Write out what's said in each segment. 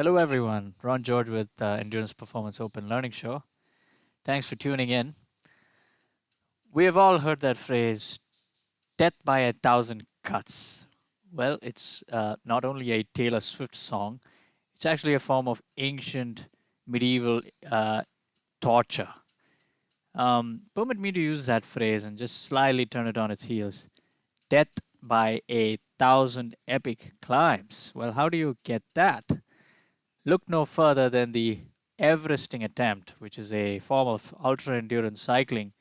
Hello, everyone. Ron George with Endurance Performance Open Learning Show. Thanks for tuning in. We have all heard that phrase, death by a thousand cuts. Well, it's not only a Taylor Swift song, it's actually a form of ancient medieval torture. Permit me to use that phrase and just slyly turn it on its heels. Death by a thousand epic climbs. Well, how do you get that? Look no further than the Everesting attempt, which is a form of ultra endurance cycling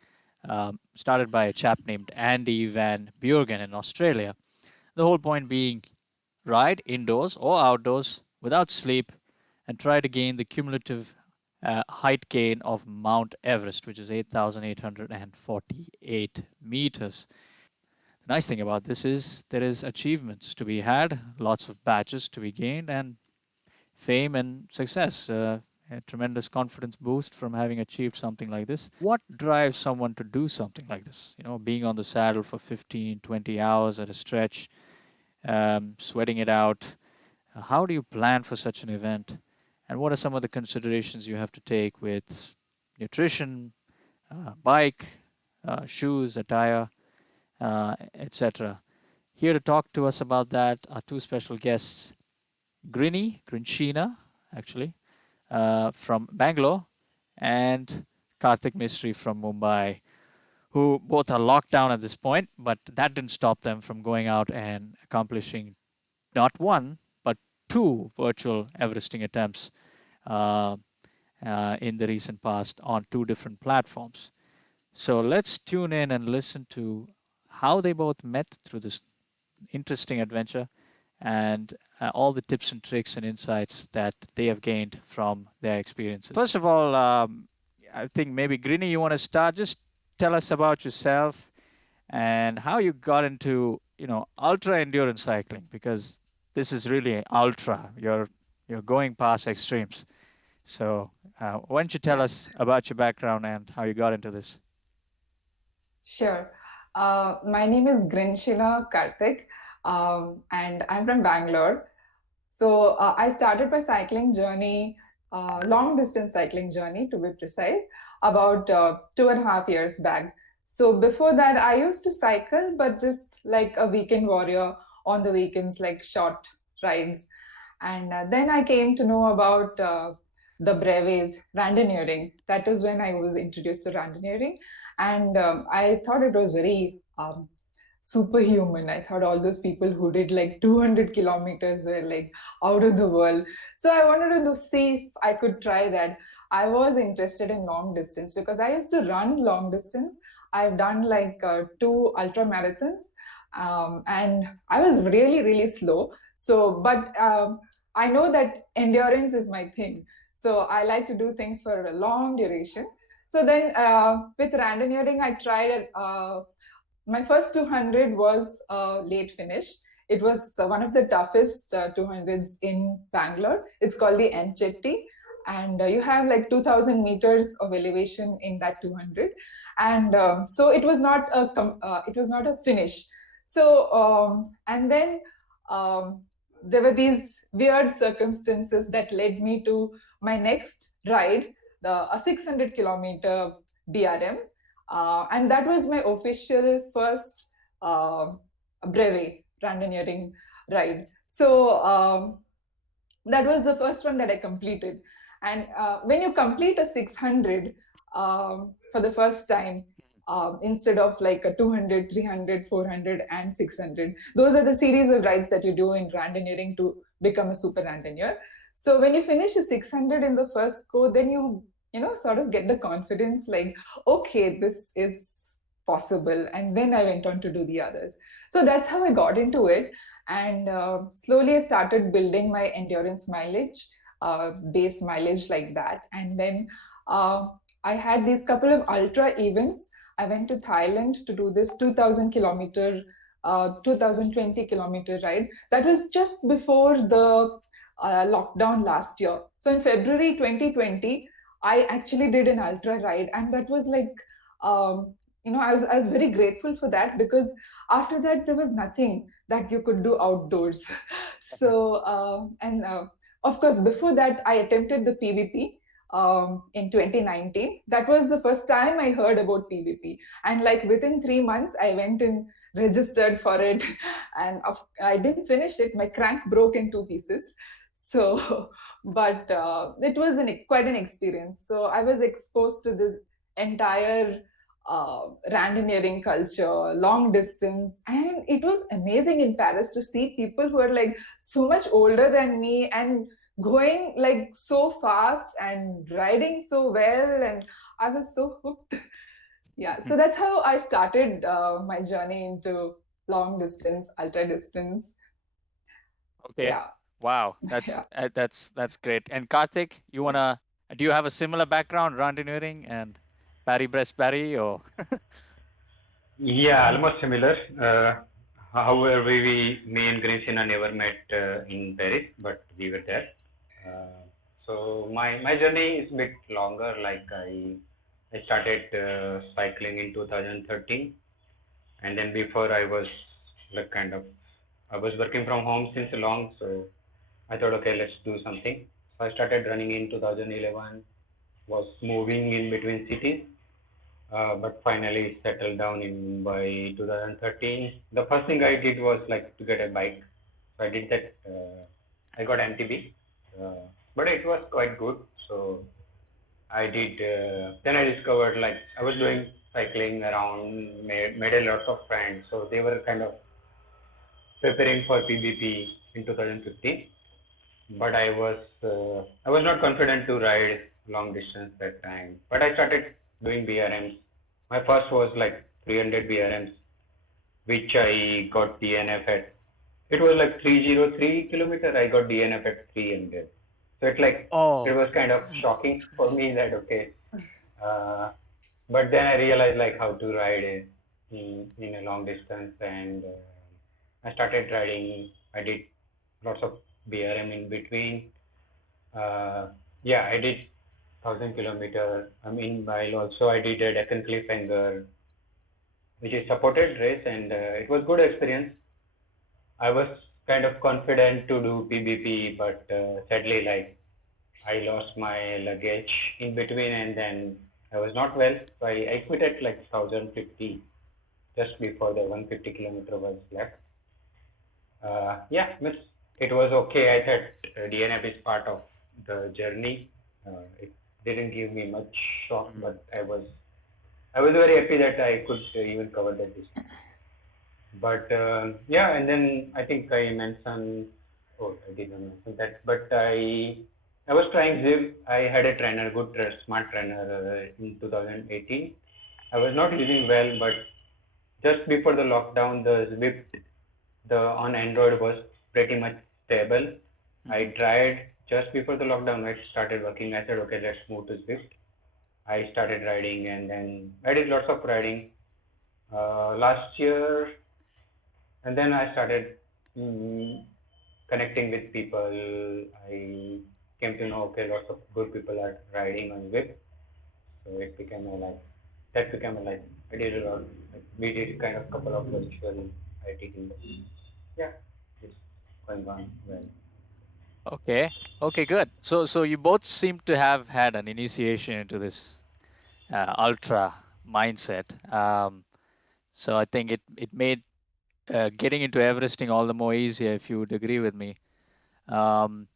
started by a chap named Andy Van Buren in Australia. The whole point being ride indoors or outdoors without sleep and try to gain the cumulative height gain of Mount Everest, which is 8,848 meters. The nice thing about this is there is achievements to be had, lots of badges to be gained, and fame and success. A tremendous confidence boost from having achieved something like this. What drives someone to do something like this? Being on the saddle for 15, 20 hours at a stretch, sweating it out. How do you plan for such an event? And what are some of the considerations you have to take with nutrition, bike, shoes, attire, etc.? Here to talk to us about that are two special guests, Grinshina, actually, from Bangalore, and Kartik Mistry from Mumbai, who both are locked down at this point, but that didn't stop them from going out and accomplishing not one, but two virtual Everesting attempts uh, in the recent past on two different platforms. So let's tune in and listen to how they both met through this interesting adventure and all the tips and tricks and insights that they have gained from their experiences. First of all, I think maybe Grinny, you want to start? Just tell us about yourself and how you got into ultra endurance cycling, because this is really ultra. You're going past extremes. So why don't you tell Yeah, us about your background and how you got into this? sure. My name is Grinshina Kartik, and I'm from Bangalore. So I started my cycling journey, long distance cycling journey to be precise, about 2.5 years back. So before that, I used to cycle, but just like a weekend warrior on the weekends, like short rides. And then I came to know about the breves, randonneering. That is when I was introduced to randonneering. And I thought it was very superhuman. I thought all those people who did like 200 kilometers were like out of the world. So I wanted to see if I could try that. I was interested in long distance because I used to run long distance. I've done like two ultra marathons, and I was really, really slow. So, but I know that endurance is my thing. So I like to do things for a long duration. So then with randonneering, I tried my first 200 was a late finish. It was one of the toughest 200s in Bangalore. It's called the Enchetti. And you have like 2000 meters of elevation in that 200. And so it was not a finish. So, and then there were these weird circumstances that led me to my next ride, a 600-kilometer BRM, and that was my official first uh, breve randonneering ride. So that was the first one that I completed. And when you complete a 600 for the first time, instead of like a 200, 300, 400, and 600, those are the series of rides that you do in randonneering to become a super randonneer. So when you finish a 600 in the first go, then you sort of get the confidence like, okay, this is possible. And then I went on to do the others. So that's how I got into it. And slowly I started building my endurance mileage, base mileage like that. And then uh, I had these couple of ultra events. I went to Thailand to do this 2000-kilometer 2020-kilometer ride. That was just before the lockdown last year. So in February 2020, I actually did an ultra ride, and that was like, I was very grateful for that, because after that there was nothing that you could do outdoors. So and Of course, before that, I attempted the PVP in 2019. That was the first time I heard about PVP. And like within 3 months, I went and registered for it. And I didn't finish it. My crank broke in two pieces. So, but it was quite an experience. So I was exposed to this entire randonneering culture, long distance. And it was amazing in Paris to see people who are like so much older than me and going like so fast and riding so well, and I was so hooked. Yeah, so that's how I started my journey into long distance, ultra distance. Okay. Yeah. Wow, Yeah. that's great. And Karthik, you wanna do you have a similar background, randonneuring and Paris Paris or Yeah, almost similar. However, me and Grinshina never met in Paris, but we were there. So my journey is a bit longer. Like I started cycling in 2013, and then before I was like kind of I was working from home since long, so I thought, okay, let's do something. So I started running in 2011. Was moving in between cities, but finally settled down in by 2013. The first thing I did was like to get a bike. So I did that. I got MTB, but it was quite good. So I did. Then I discovered like I was doing cycling around, made a lot of friends. So they were kind of preparing for PBP in 2015. But I was not confident to ride long distance that time. But I started doing BRMs. My first was like 300 BRMs, which I got DNF at. It was like 303 kilometer. I got DNF at 300. So it Oh. was kind of shocking for me that okay. Uh, but then I realized like how to ride it in a long distance, and I started riding. I did lots of BRM in between. Uh, yeah, I did 1,000 kilometer. I mean, while also I did a Deccan Cliffhanger, which is supported race, and it was good experience. I was kind of confident to do PBP, but sadly, like I lost my luggage in between, and then I was not well, so I quit at like 1,050 just before the 150 kilometer was left. Yeah, miss, it was okay. I thought DNF is part of the journey. It didn't give me much shock, Mm. but I was very happy that I could even cover that distance. But yeah, and then I think I mentioned, oh, I didn't mention that, but I was trying Ziv. I had a trainer, good, smart trainer in 2018. I was not using well, but just before the lockdown, the Zwift the on Android was pretty much stable. I Mhm. tried just before the lockdown. I started working. I said, okay, let's move to Swift. I started riding, and then I did lots of riding last year, and then I started mm, connecting with people. I came to know okay, lots of good people are riding on Swift, so it became a like that became a like I did a lot. Like, we did kind of couple of virtual ITT. Yeah, it's going on well. Okay. Okay, good. So you both seem to have had an initiation into this ultra mindset. So I think it made getting into Everesting all the more easier if you would agree with me. Um,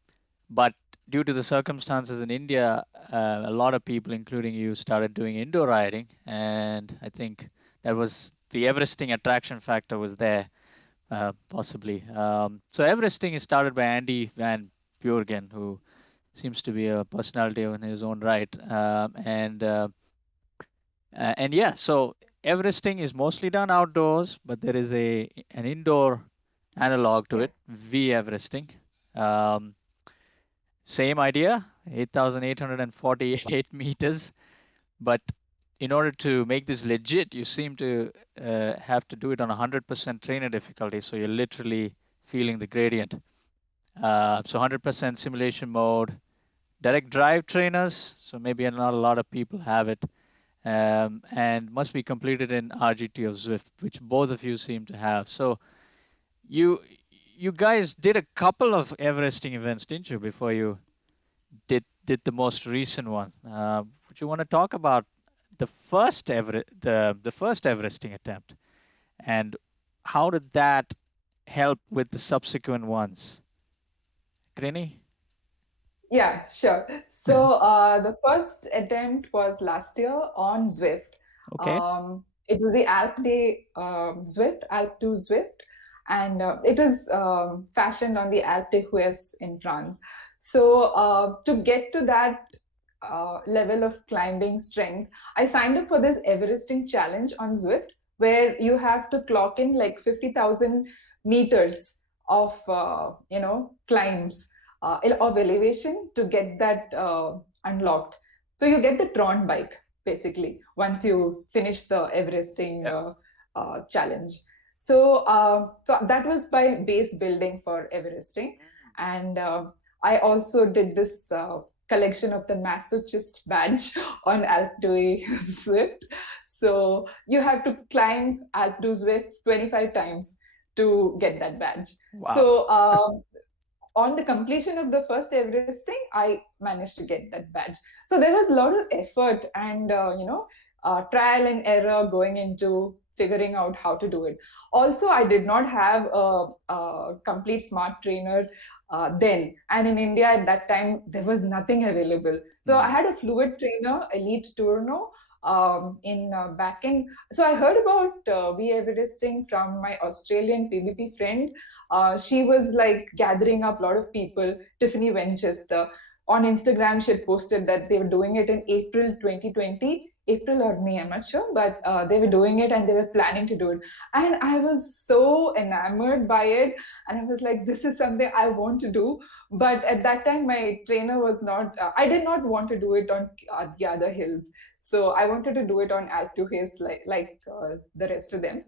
but due to the circumstances in India, a lot of people, including you, started doing indoor riding, and I think that was the Everesting attraction factor was there, possibly. So Everesting is started by Andy Van Buren, who seems to be a personality in his own right, and yeah, so Everesting is mostly done outdoors, but there is an indoor analog to it, vEveresting. Um, Same idea, 8,848 meters. But in order to make this legit, you seem to have to do it on 100% trainer difficulty. So you're literally feeling the gradient. So 100% simulation mode, direct drive trainers. So maybe not a lot of people have it. And must be completed in RGT of Zwift, which both of you seem to have. So you you guys did a couple of Everesting events, didn't you, before you did the most recent one? Would you want to talk about the first Everesting attempt, and how did that help with the subsequent ones? Grinny? Yeah, sure. So the first attempt was last year on Zwift. Okay. It was the Alp Day Zwift, Alp 2 Zwift, and it is fashioned on the Alpe d'Huez in France. So to get to that level of climbing strength, I signed up for this Everesting challenge on Zwift, where you have to clock in like 50,000 meters of climbs of elevation to get that unlocked. So you get the Tron bike basically once you finish the Everesting Yep. challenge. So that was my base building for Everesting, and I also did this collection of the Massochist badge on Alpe d'Huez Swift. So you have to climb Alpe d'Huez Swift 25 times to get that badge. Wow. So on the completion of the first Everesting, I managed to get that badge. So there was a lot of effort and trial and error going into figuring out how to do it. Also, I did not have a complete smart trainer then, and in India at that time there was nothing available. So I Mm. had a fluid trainer, Elite Tourno, in back in. So I heard about vEveresting from my Australian PvP friend. She was like gathering up a lot of people. Tiffany Winchester on Instagram, she had posted that they were doing it in April 2020. April or May, I'm not sure, but they were doing it and they were planning to do it. And I was so enamored by it. And I was like, this is something I want to do. But at that time, my trainer was not, I did not want to do it on the other hills. So I wanted to do it on Alpe d'Huez like the rest of them.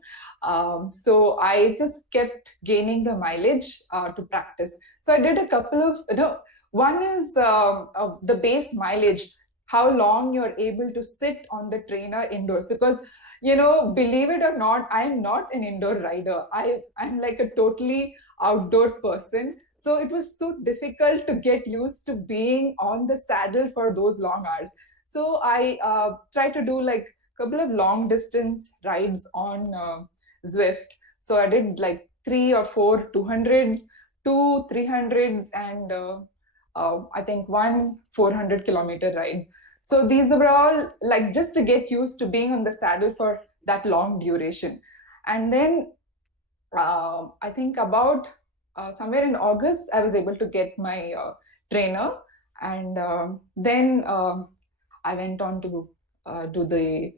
So I just kept gaining the mileage to practice. So I did a couple of, one is the base mileage, how long you're able to sit on the trainer indoors. Because, believe it or not, I'm not an indoor rider. I'm like a totally outdoor person. So it was so difficult to get used to being on the saddle for those long hours. So I tried to do like a couple of long distance rides on Zwift. So I did like 3 or 4 200s, 2 300s, and I think 1 400-kilometer ride. So these were all like just to get used to being on the saddle for that long duration. And then I think about somewhere in August, I was able to get my trainer, and then I went on to do the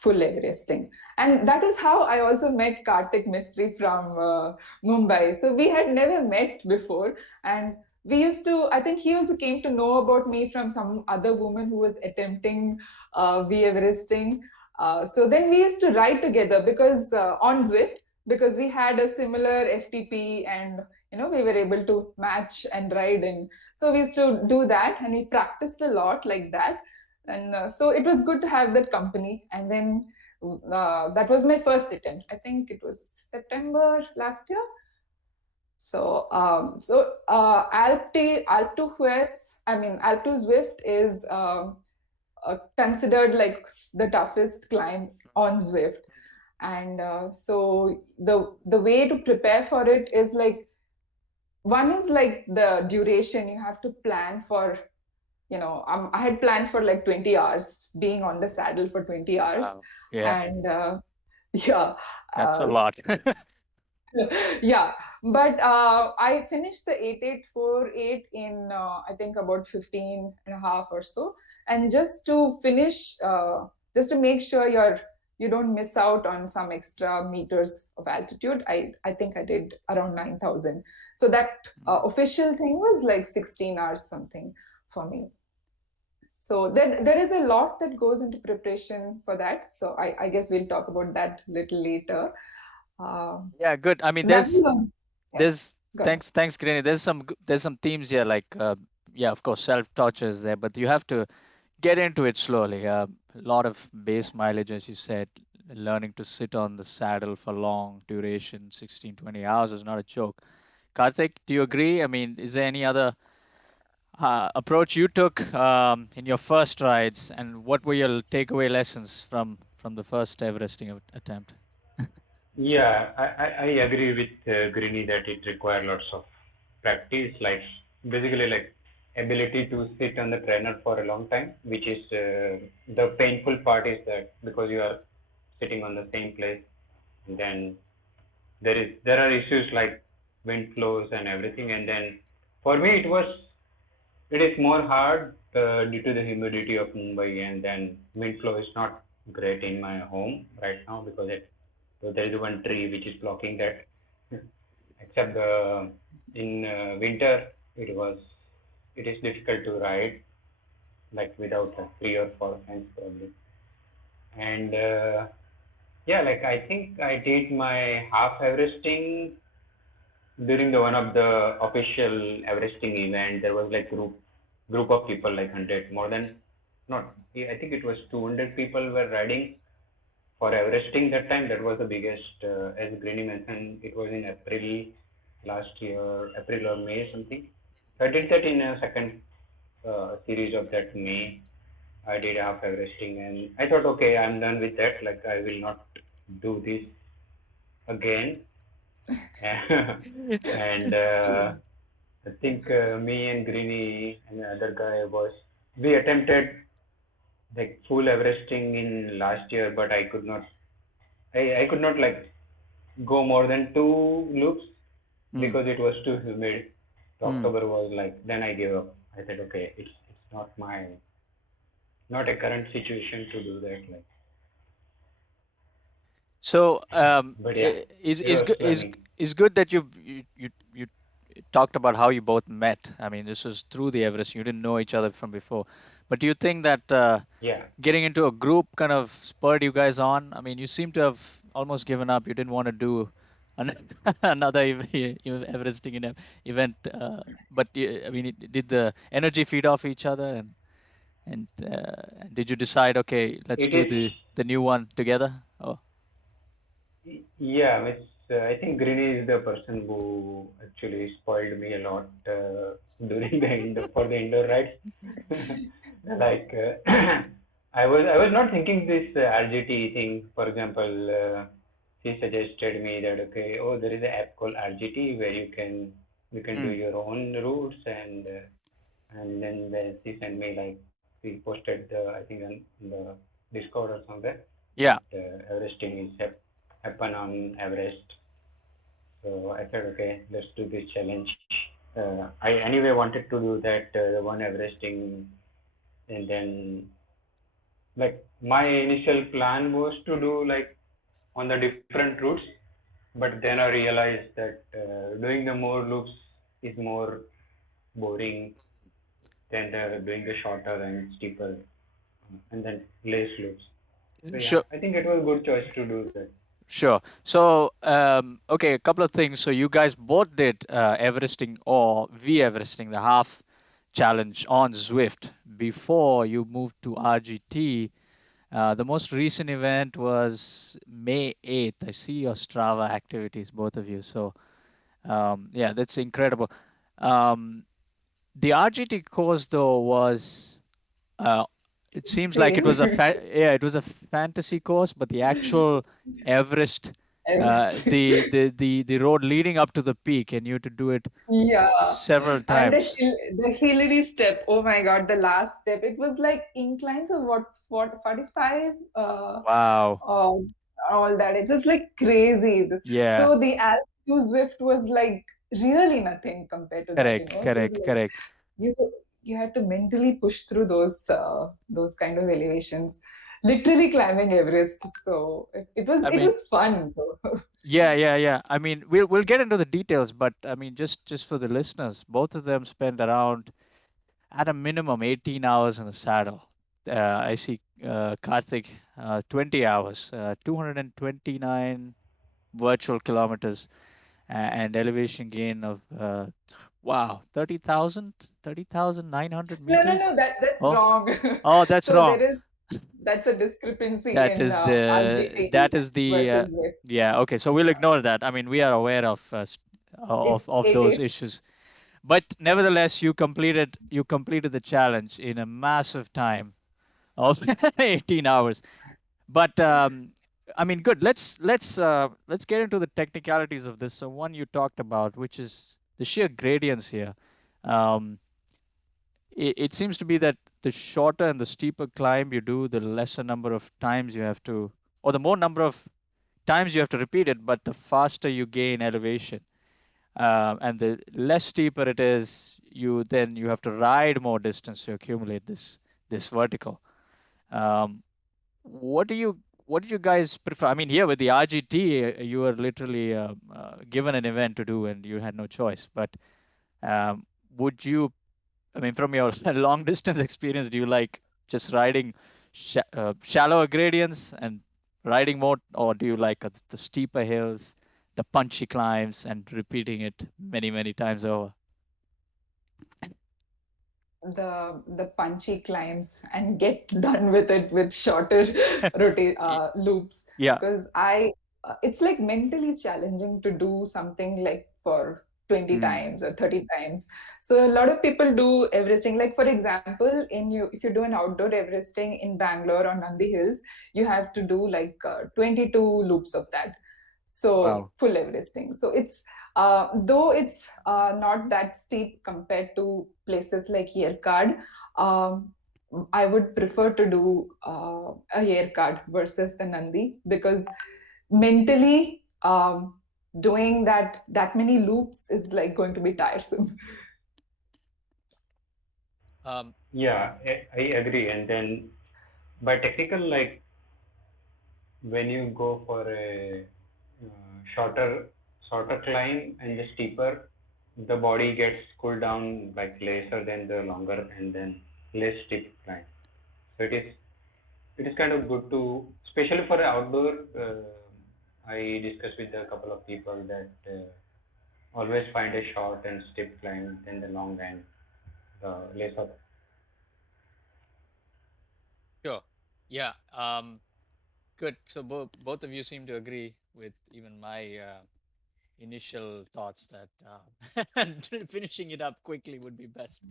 full Everesting. And that is how I also met Kartik Mistry from Mumbai. So we had never met before, and we used to, I think he also came to know about me from some other woman who was attempting vEveresting. So then we used to ride together because on Zwift, because we had a similar FTP, and we were able to match and ride. And so we used to do that, and we practiced a lot like that. And so it was good to have that company. And then that was my first attempt. I think it was September last year. So Alpe d'Huez, I mean Alpe Zwift is considered like the toughest climb on Zwift. And so the way to prepare for it is like, one is like the duration. You have to plan for, I had planned for like 20 hours, being on the saddle for 20 hours. Wow. Yeah, And yeah, that's a uh, lot. yeah, but I finished the 8848 in I think about 15 and a half or so. And just to finish, just to make sure you don't miss out on some extra meters of altitude, I think I did around 9,000. So that official thing was like 16 hours something for me. So there is a lot that goes into preparation for that. So I guess we'll talk about that a little later. Yeah, good. I mean, So that was yeah. there's Go ahead. thanks, Granny. There's some themes here, like yeah, of course, self torture is there, but you have to get into it slowly. A lot of base mileage, as you said, learning to sit on the saddle for long duration, 16, 20 hours is not a joke. Karthik, do you agree? I mean, is there any other approach you took in your first rides, and what were your takeaway lessons from the first Everesting attempt? Yeah, I agree with Grini that it requires lots of practice, like basically like ability to sit on the trainer for a long time, which is the painful part is that because you are sitting on the same place, then there are issues like wind flows and everything, and then for me it is more hard due to the humidity of Mumbai, and then wind flow is not great in my home right now because so there is one tree which is blocking that. Except in winter, it is difficult to ride like without three or four fans probably. And yeah, like I think I did my half Everesting during the one of the official Everesting event. There was like group of people like 100 more than not. Yeah, I think it was 200 people were riding for Everesting that time. That was the biggest, as Grinny mentioned, it was in April last year, April or May something. So I did that in a second series of that May. I did half Everesting and I thought, okay, I'm done with that. Like I will not do this again. And I think me and Greeny and the other guy we attempted like full Everesting in last year, but I could not like go more than two loops Mm, because it was too humid. mm. October was like, then I gave up. I said, okay, it's not a current situation to do that. Like, So but yeah, it is was good funny. is good that you talked about how you both met. I mean, this was through the Everest. You didn't know each other from before, but do you think that Yeah, getting into a group kind of spurred you guys on? I mean, you seem to have almost given up. You didn't want to do an, another Everesting event, but I mean, did the energy feed off each other, and did you decide, okay, let's it do is. the new one together? Oh, Yeah, I think Grini is the person who actually spoiled me a lot during the for the indoor rides. Like I was not thinking this RGT thing. For example, she suggested me that okay, oh, there is an app called RGT where you can do mm, your own routes and then she sent me like she posted the I think on the Discord or somewhere yeah. that Everesting is happen on Everest. So I said, okay, let's do this challenge. I anyway wanted to do that one Everesting, and then like my initial plan was to do like on the different routes, but then I realized that doing the more loops is more boring than doing the shorter and steeper, and then less loops. So yeah, Sure. I think it was a good choice to do that. Sure. So, okay, a couple of things. So, you guys both did Everesting or vEveresting, the half challenge on Zwift before you moved to RGT. The most recent event was May 8th. I see your Strava activities, both of you. So, yeah, that's incredible. Um, the RGT course, though, was uh, it seems like it Insane. was yeah, it was a fantasy course, but the actual Everest, Everest. the road leading up to the peak, and you had to do it Yeah. several And times. the Hillary step, oh my God, the last step, it was like inclines of what 45 Wow. uh, all that. It was like crazy. Yeah. So the altitude Zwift was like really nothing compared to that, you Correct. know. It was Correct. like Correct. you you had to mentally push through those kind of elevations, literally climbing Everest. So I it mean, was fun though. yeah, yeah, yeah. I mean, we'll get into the details, but I mean, just for the listeners, both of them spend around at a minimum 18 hours in the saddle. I see Karthik 20 hours, 229 virtual kilometers, and elevation gain of wow, 30,900 No, no, meters. no, that's Oh, wrong. oh, that's So wrong. that's a discrepancy in That RGT is the versus Zwift. yeah. Okay, so we'll ignore that. I mean, we are aware of of those it issues. But nevertheless, you completed the challenge in a massive time of 18 hours. But I mean, good. Let's get into the technicalities of this. So one you talked about, which is the sheer gradients here. Um, it seems to be that the shorter and the steeper climb you do, the lesser number of times you have to, or the more number of times you have to repeat it, but the faster you gain elevation. And the less steeper it is, you have to ride more distance to accumulate this vertical. Um, what do you what did you guys prefer? I mean, here with the RGT, you were literally given an event to do, and you had no choice. But would you? I mean, from your long distance experience, do you like just riding shallower gradients and riding more, or do you like the steeper hills, the punchy climbs, and repeating it many times over? the punchy climbs and get done with it with shorter Y- loops, yeah. because I it's like mentally challenging to do something like for 20 Mm. times or 30 times. So a lot of people do Everesting, like for example, in you if you do an outdoor Everesting in Bangalore on Nandi Hills, you have to do like 22 loops of that, so Wow. full Everesting. So it's though it's not that steep compared to places like Yerkad, um, I would prefer to do a Yerkad versus the Nandi, because mentally doing that many loops is like going to be tiresome. Um, Yeah, I agree. And then by technical, like when you go for a shorter climb and the steeper, the body gets cooled down like lesser than the longer and then less steep climb. So it is kind of good to, especially for outdoor. I discussed with a couple of people that always find a short and steep climb than the long and the lesser. sure. Yeah. Good. So both of you seem to agree with even my initial thoughts that finishing it up quickly would be best.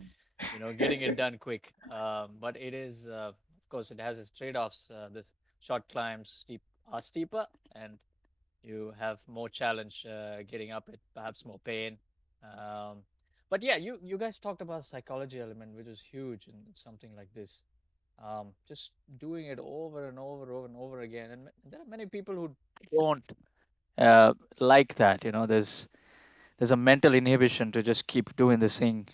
Getting it done quick. But it is, of course, it has its trade-offs. The short climbs are steeper, and you have more challenge getting up it, perhaps more pain. Um, but yeah, you guys talked about psychology element, which is huge in something like this. Just doing it over and over and over again, and there are many people who don't like that. There's a mental inhibition to just keep doing this thing.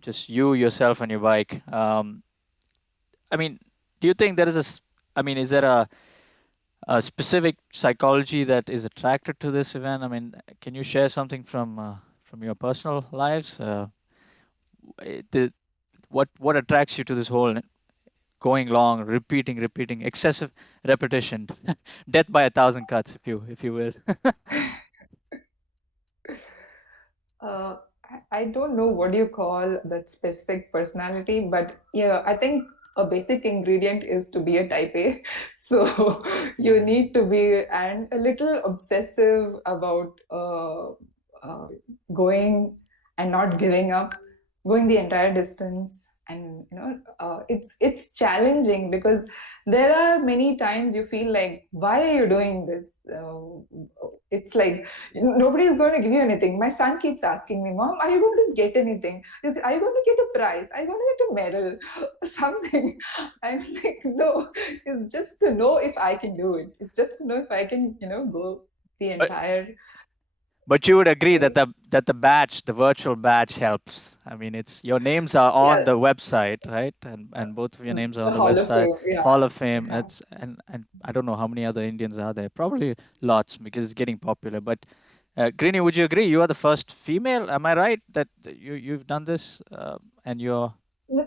Just you, yourself, and your bike. I mean, do you think there is I mean, is there a specific psychology that is attracted to this event? I mean, can you share something from your personal lives? The what attracts you to this whole going long, repeating, excessive repetition, death by a thousand cuts, if you will. Uh, I don't know what you call that specific personality, but yeah, I think a basic ingredient is to be a type A. So you Mm. need to be and a little obsessive about going and not giving up, going the entire distance. And it's challenging because there are many times you feel like, why are you doing this? It's like nobody is going to give you anything. My son keeps asking me, Mom, are you going to get anything? Are you going to get a prize? Are you going to get a medal? Something. I'm like, no, it's just to know if I can do it. It's just to know if I can, go the But entire But you would agree that way. the virtual badge helps. I mean, it's your names are on Yeah, the website, right? And both of your names are the on the Hall of website. Fame. Yeah, Hall of Fame. yeah. That's and I don't know how many other Indians are there. Probably lots because it's getting popular. But Grini, would you agree? You are the first female. Am I right that you've done this? And you're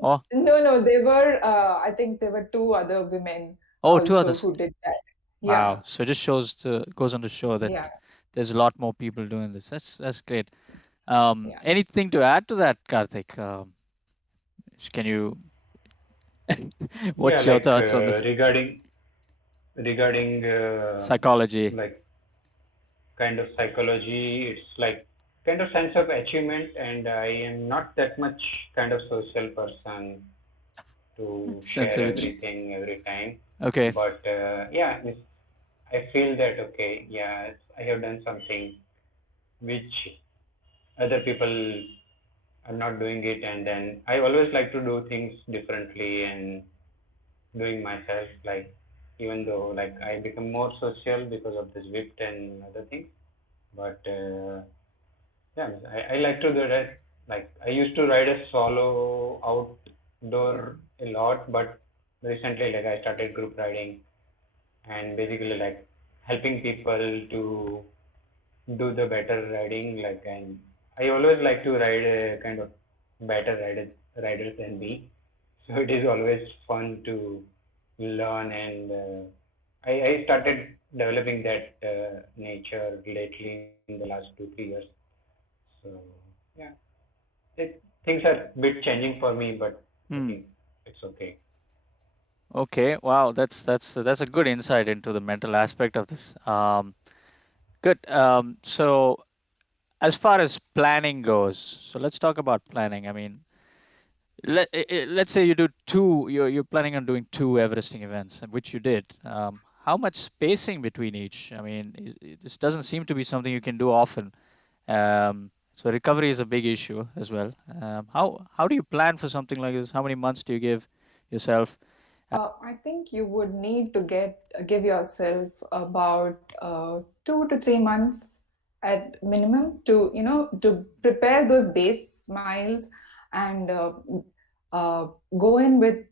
oh No, no, there were, I think there were two other women oh two also others. who did that. Yeah, Wow. So it just goes on to show that yeah, there's a lot more people doing this. That's great. yeah. Anything to add to that, Karthik? Can you Yeah, What's your like thoughts on this regarding psychology? like kind of psychology. It's like kind of sense of achievement, and I am not that much kind of social person to Sense share of it. everything every time. Okay. But yeah, I feel that okay, yeah, I have done something which other people are not doing it, and then I always like to do things differently and doing myself. Like even though like I become more social because of this WIPT and other things, but yeah, I like to do that. Like I used to ride a solo outdoor a lot, but recently like I started group riding and basically like helping people to do the better riding. Like and I always like to ride a kind of better riders than me. So it is always fun to learn and I started developing that nature lately in the last 2 3 years. So yeah, things are a bit changing for me, but I Hmm. think it's okay. Okay. Wow. That's a good insight into the mental aspect of this. Good. So as far as planning goes, so let's talk about planning. I mean, let's say you do two. You're planning on doing two Everesting events, which you did. How much spacing between each? I mean, this doesn't seem to be something you can do often. So recovery is a big issue as well. How do you plan for something like this? How many months do you give yourself? I think you would need to give yourself about 2 to 3 months at minimum to to prepare those base miles and go in with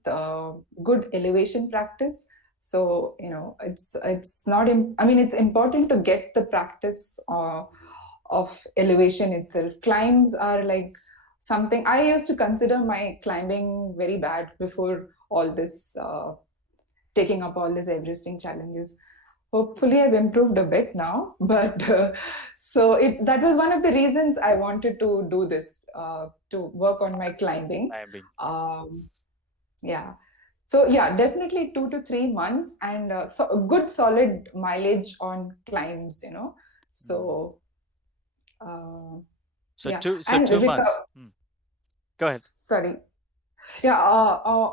good elevation practice. So it's not I mean it's important to get the practice of elevation itself. Climbs are like something I used to consider my climbing very bad before all this taking up all these Everesting challenges. Hopefully, I've improved a bit now, but so that was one of the reasons I wanted to do this to work on my climbing. Climbing. Um, yeah. So yeah, definitely 2 to 3 months and so a good solid mileage on climbs. Mm. So uh, So yeah, two. So and 2 months. Go ahead. sorry. Yeah,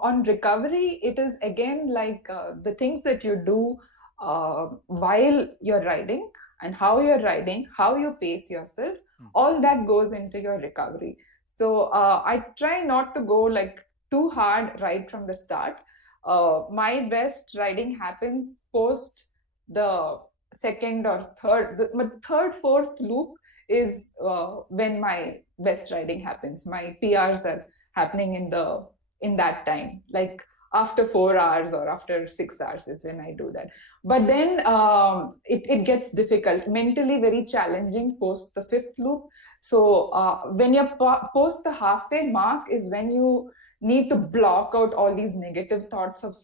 on recovery, it is again like the things that you do while you're riding and how you're riding, how you pace yourself, Mm. all that goes into your recovery. So I try not to go like too hard right from the start. My best riding happens post the second or third, third, fourth loop is when my best riding happens. My PRs are happening in that time, like after 4 hours or after 6 hours is when I do that. But then it gets difficult, mentally very challenging post the fifth loop. So when you're post the halfway mark is when you need to block out all these negative thoughts of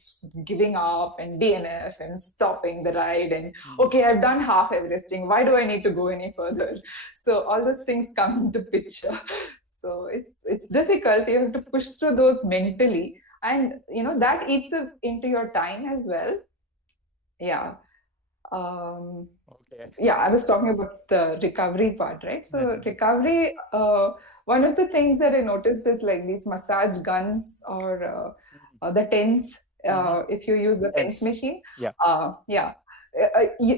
giving up and DNF and stopping the ride and Mm. okay, I've done half Everesting, why do I need to go any further? So all those things come into picture. So it's difficult. You have to push through those mentally, and that eats into your time as well. Yeah. Um, Okay. yeah, I was talking about the recovery part, right? So Mhm. recovery, one of the things that I noticed is like these massage guns or Mhm. the tents. Mhm. If you use the TENS Hence. machine, Yeah. yeah,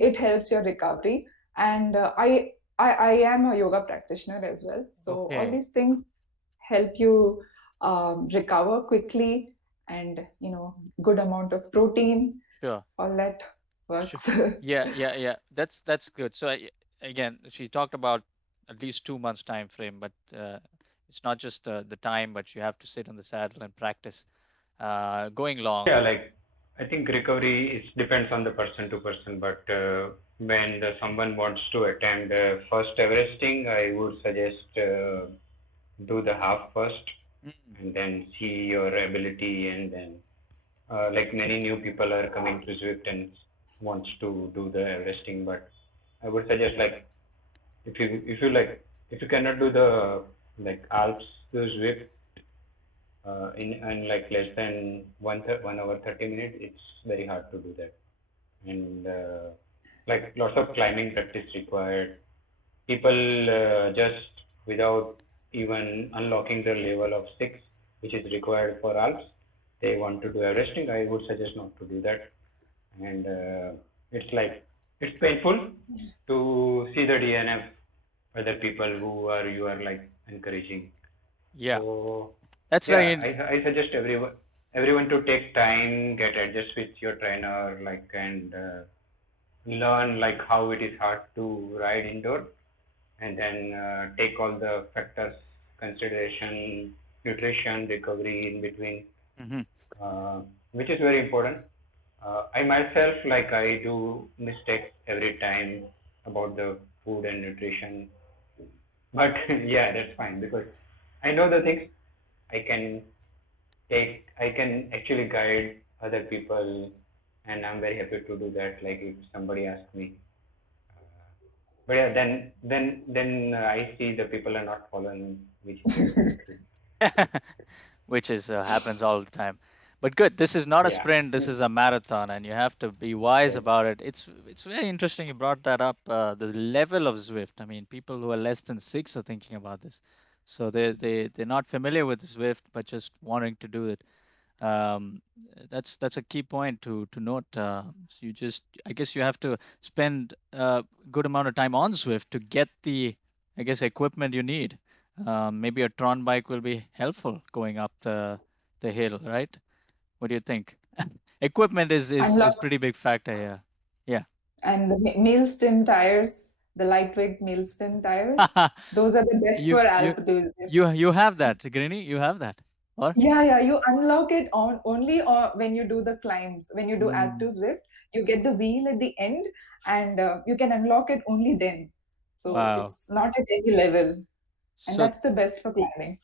it helps your recovery. And I am a yoga practitioner as well, so all Okay. these things help you recover quickly, and good amount of protein, Sure. all that Sure. works. Yeah. Yeah. Yeah. That's good. So again, she talked about at least 2 months time frame, but it's not just the time, but you have to sit on the saddle and practice. Going long. Yeah, like I think recovery is depends on the person to person, but when someone wants to attempt first Everesting, I would suggest do the half first Mm. and then see your ability, and then like many new people are coming to Zwift and wants to do the Everesting, but I would suggest like if you like if you cannot do the like Alps to Zwift in like less than 1 hour 30 minutes, it's very hard to do that. And like lots of climbing practice required. People just without even unlocking the level of 6, which is required for Alps, they want to do Everesting. I would suggest not to do that. And it's like it's painful to see the DNF other people who are you are like encouraging. Yeah, So that's yeah, very in- I suggest everyone to take time, get adjust with your trainer, like and learn like how it is hard to ride indoor, and then take all the factors consideration, nutrition, recovery in between, Mhm. uh, which is very important. I myself like I do mistakes every time about the food and nutrition, but yeah, that's fine because I know the things I can I can actually guide other people, and I'm very happy to do that. Like if somebody asks me, but yeah, then I see the people are not following, which is very frustrating. which is happens all the time. But good, this is not a Yeah, sprint. This is a marathon, and you have to be wise yes, about it. It's very interesting you brought that up. The level of Zwift. I mean, people who are less than 6 are thinking about this, so they're not familiar with Zwift, but just wanting to do it. Um, that's a key point to note. So you just, I guess, you have to spend a good amount of time on Swift to get the, I guess, equipment you need. Maybe a Tron bike will be helpful going up the hill, right? What do you think? Equipment is Unlock pretty big factor here. Yeah. and the Milston tires, the lightweight Milston tires, those are the best you for you altitude. you have that, Grinny. You have that, or? Yeah, yeah, you unlock it on only when you do the climbs. When you do Mm, active Zwift, you get the wheel at the end, and you can unlock it only then. So wow. it's not at any level, and So that's the best for climbing.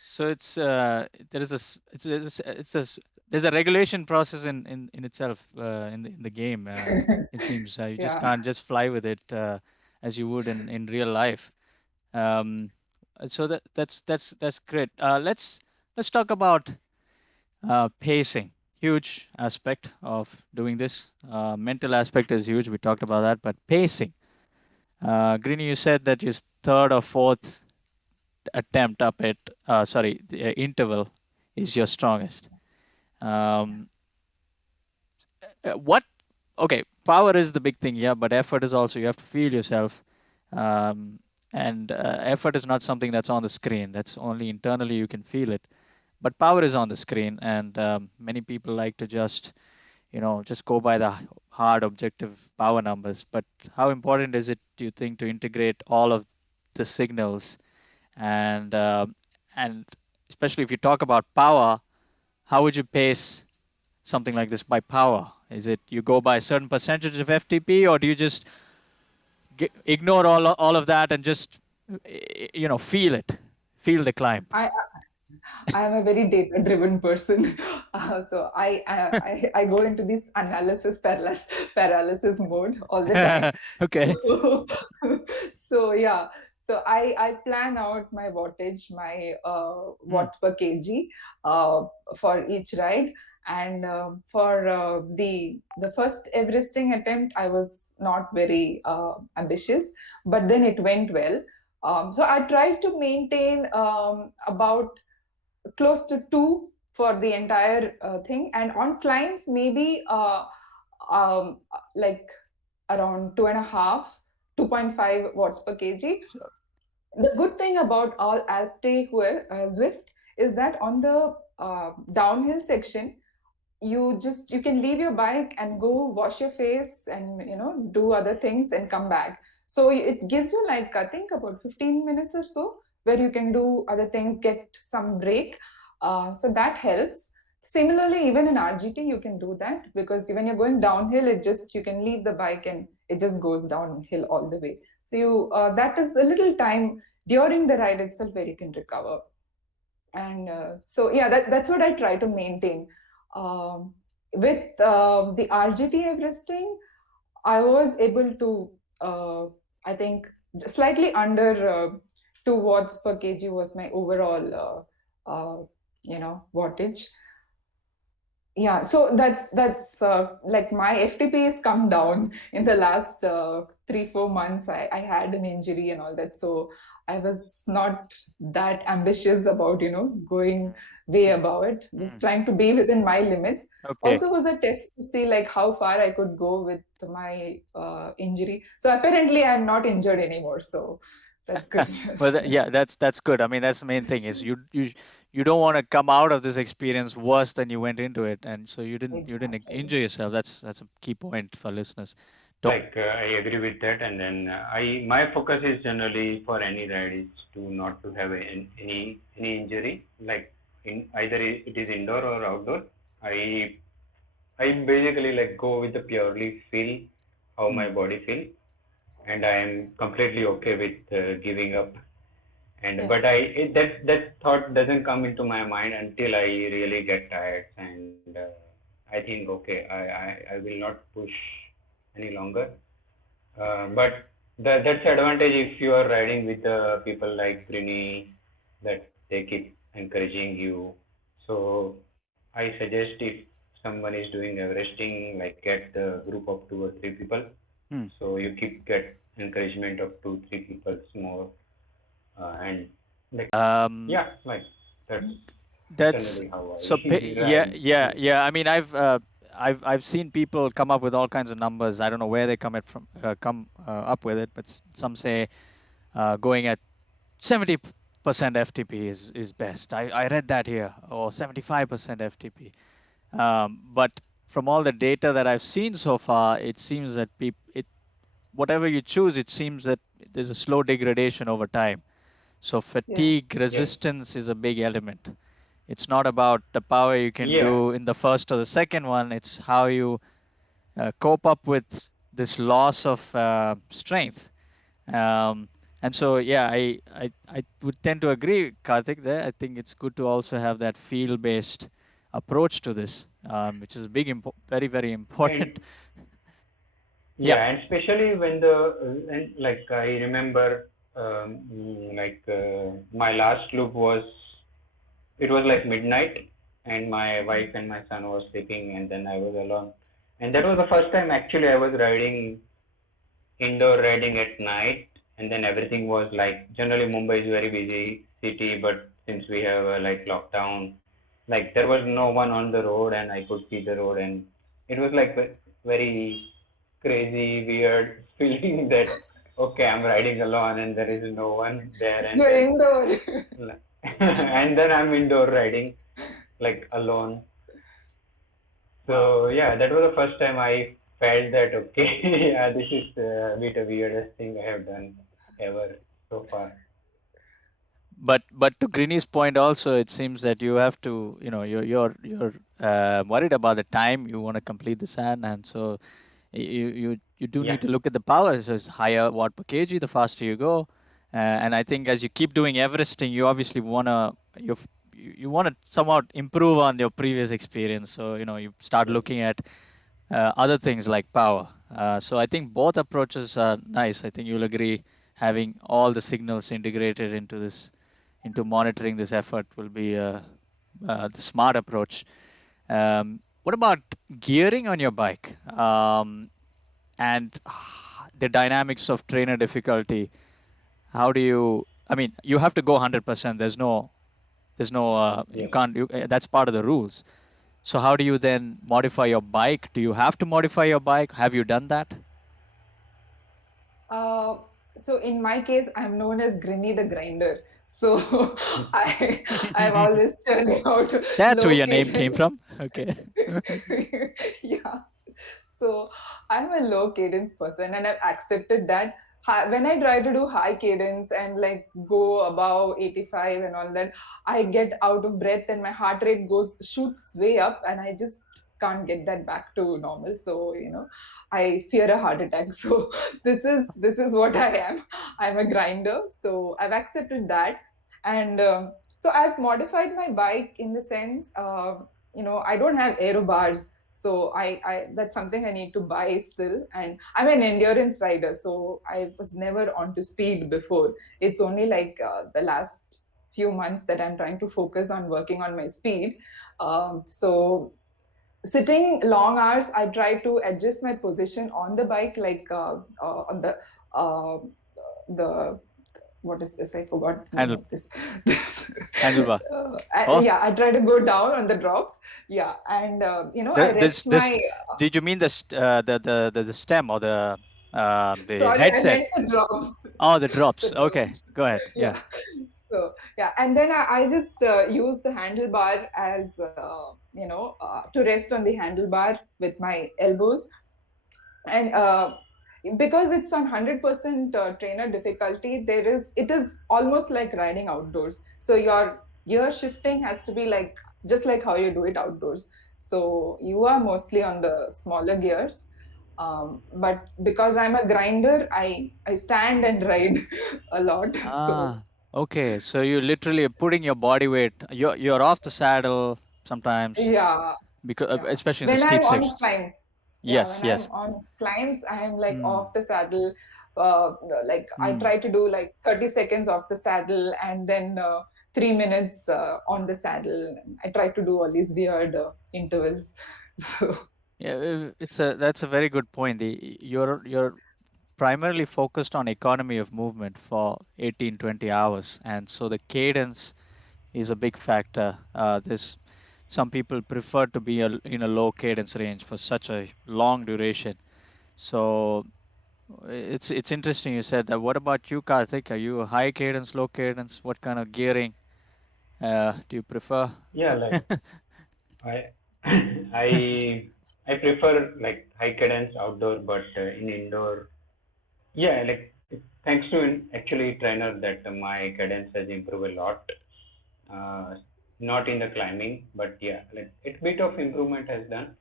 So it's there is a s- it's a s- there's a regulation process in itself in the game. It seems you just Yeah. can't just fly with it as you would in real life. Um, so that's great. Let's talk about pacing. Huge aspect of doing this. Mental aspect is huge. We talked about that, but pacing. Greeny, you said that your third or fourth attempt up at sorry the interval is your strongest. um, what okay, power is the big thing, yeah, but effort is also, you have to feel yourself. um, and effort is not something that's on the screen, that's only internally you can feel it, but power is on the screen. And many people like to just, just go by the hard objective power numbers. But how important is it, do you think, to integrate all of the signals? And uh, and especially if you talk about power, how would you pace something like this by power? Is it you go by a certain percentage of FTP, or do you just ignore all of that and just feel it, feel the climb? I I am a very data-driven person, so I go into this paralysis mode all the time. Okay. So, so yeah, so I plan out my wattage, my Mm, watts per kg uh, for each ride, and for the first Everesting attempt, I was not very ambitious, but then it went well. So I tried to maintain about close to 2 for the entire thing, and on climbs maybe like around 2.5, 2.5 watts per kg. sure. The good thing about all Alpte Zwift is that on the downhill section, you can leave your bike and go wash your face and do other things and come back. So it gives you, like, I think about 15 minutes or so where you can do other things, get some break. So that helps. Similarly, even in RGT you can do that, because when you're going downhill, it just you can leave the bike and it just goes downhill all the way. So you that is a little time during the ride itself where you can recover. And so yeah, that's what I try to maintain. With the RGT Everesting, I was able to I think slightly under 2 watts per kg was my overall wattage. Yeah, so that's like my FTP has come down in the last 3 4 months. I had an injury and all that, so I was not that ambitious about going way Mm, above it. Just mm. trying to be within my limits. Okay. Also was a test to see like how far I could go with my injury. So apparently I'm not injured anymore. So that's good Well, news. yeah, that's good. I mean, that's the main thing is you don't want to come out of this experience worse than you went into it, and so you didn't Exactly. injure yourself. That's a key point for listeners. Don't. Like I agree with that, and then I my focus is generally for any ride is to not to have any injury. Like in either it is indoor or outdoor. I I basically like go with the purely feel how my Mm, body feel, and I am completely okay with giving up. And Yeah. but that thought doesn't come into my mind until I really get tired, and I think okay, I will not push any longer. But that's the advantage if you are riding with people like Grinny, that they keep encouraging you. So I suggest if someone is doing Everesting, like get the group of 2 or 3 people. mm. So you get encouragement of 2 3 people more, and like Um, yeah, like that's that's generally how so. I Yeah, ride. yeah, yeah. I mean, I've seen people come up with all kinds of numbers. I don't know where they come up with it, but some say going at 70% FTP is best. I read that here, or 75% FTP. But from all the data that I've seen so far, it seems that whatever you choose, it seems that there's a slow degradation over time. So Yeah. fatigue Yes, resistance is a big element. It's not about the power you can yeah, do in the first or the second one. It's how you cope up with this loss of strength. Um, and so, yeah, I would tend to agree, Karthik, there. I think it's good to also have that feel based approach to this, which is very, very and important. Yeah. yeah, and especially when the and like I remember, like my last loop was it was like midnight, and my wife and my son was sleeping, and then I was alone, and that was the first time actually I was riding indoor riding at night, and then everything was like generally Mumbai is very busy city, but since we have like lockdown, like there was no one on the road, and I could see the road, and it was like very crazy weird feeling that okay, I'm riding alone and there is no one there, and You're then indoor. and then I'm indoor riding like alone. Wow. So yeah, that was the first time I felt that okay, yeah, this is a bit of weirdest thing I have done ever so far. But to Greeni's point also, it seems that you have to, you're worried about the time you want to complete the sand, and so you do Yeah, need to look at the power. So it's higher watt per kg the faster you go, and I think as you keep doing Everesting, you obviously you want to somewhat improve on your previous experience. So you start yes, looking at other things like power. So I think both approaches are nice. I think you'll agree having all the signals integrated into monitoring this effort will be the smart approach. What about gearing on your bike and the dynamics of trainer difficulty? How do you? I mean, you have to go 100%. There's no. You yes. can't. That's part of the rules. So how do you then modify your bike? Do you have to modify your bike? Have you done that? Uh, so in my case, I'm known as Grinny the Grinder. So I've always turned out That's where low your name came cadence. from. Okay. Yeah. So I'm a low cadence person, and I've accepted that. When I try to do high cadence and like go above 85 and all that, I get out of breath and my heart rate shoots way up, and I just can't get that back to normal. So I fear a heart attack. So this is what I am. I'm a grinder. So I've accepted that, and so I've modified my bike in the sense, I don't have aero bars, so I that's something I need to buy still. And I'm an endurance rider, so I was never onto speed before. It's only like the last few months that I'm trying to focus on working on my speed. So sitting long hours, I try to adjust my position on the bike, like on uh, the what is this? I forgot the name Handle of this. This handlebar. Oh, yeah, I try to go down on the drops. Yeah, and I this rest this. my. Did you mean the stem or the Sorry, I headset? meant the drops. Oh, the The drops. Okay, drops. go ahead. Yeah. Yeah. So yeah, and then I just use the handlebar as to rest on the handlebar with my elbows, and because it's on 100% trainer difficulty, it is almost like riding outdoors, so your gear shifting has to be like just like how you do it outdoors. So you are mostly on the smaller gears, but because I'm a grinder, I stand and ride a lot. So Ah, okay. So you literally are putting your body weight. You're off the saddle sometimes yeah, because yeah, especially in the when steep I'm on sections. climbs. Yeah, Yes, when I'm yes. on climbs, I am like Hmm. off the saddle. uh, like I Hmm. try to do like 30 seconds off the saddle, and then 3 minutes on the saddle. I try to do all these weird intervals. So Yeah, that's a very good point. You're primarily focused on economy of movement for 18 20 hours, and so the cadence is a big factor. This Some people prefer to be in a low cadence range for such a long duration. So it's interesting you said that. What about you, Karthik? Are you a high cadence, low cadence? What kind of gearing do you prefer? Yeah, like I I I prefer like high cadence outdoor, but in indoor, yeah, like thanks to actually trainer that my cadence has improved a lot. Uh, Not in the climbing, but yeah, like it bit of improvement has done.